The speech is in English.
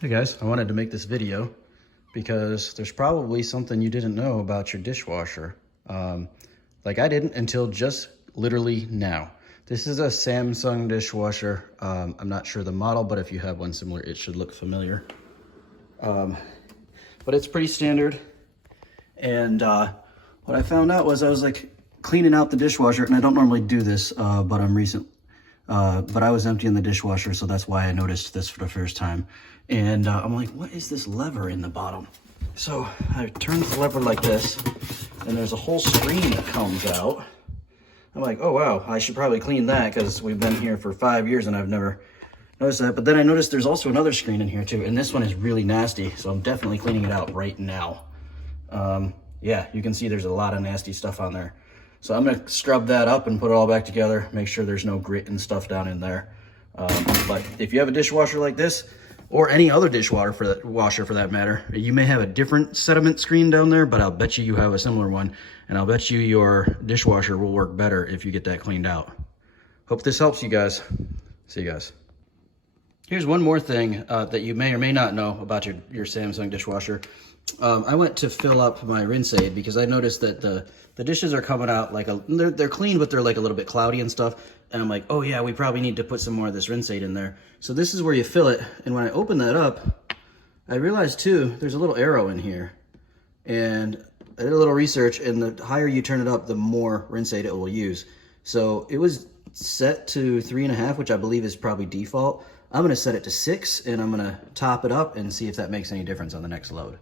Hey guys, I wanted to make this video because there's probably something you didn't know about your dishwasher. Like I didn't until just literally now. This is a Samsung dishwasher. I'm not sure the model, but if you have one similar, it should look familiar. But it's pretty standard. And what I found out was I was like cleaning out the dishwasher, and I don't normally do this, but I was emptying the dishwasher, so that's why I noticed this for the first time. And I'm like, what is this lever in the bottom? So I turn the lever like this, and there's a whole screen that comes out. I'm like, oh wow, I should probably clean that because we've been here for 5 years and I've never noticed that. But then I noticed there's also another screen in here too, and this one is really nasty, so I'm definitely cleaning it out right now. Yeah, you can see there's a lot of nasty stuff on there. So I'm gonna scrub that up and put it all back together, make sure there's no grit and stuff down in there. But if you have a dishwasher like this, or any other dishwasher for that matter, you may have a different sediment screen down there, but I'll bet you have a similar one, and I'll bet you your dishwasher will work better if you get that cleaned out. Hope this helps you guys. See you guys. Here's one more thing that you may or may not know about your Samsung dishwasher. I went to fill up my rinse aid because I noticed that the dishes are coming out like they're clean, but they're like a little bit cloudy and stuff. And I'm like, oh yeah, we probably need to put some more of this rinse aid in there. So this is where you fill it. And when I open that up, I realized too, there's a little arrow in here. And I did a little research, and the higher you turn it up, the more rinse aid it will use. So it was set to 3.5, which I believe is probably default. I'm gonna set it to 6, and I'm gonna top it up and see if that makes any difference on the next load.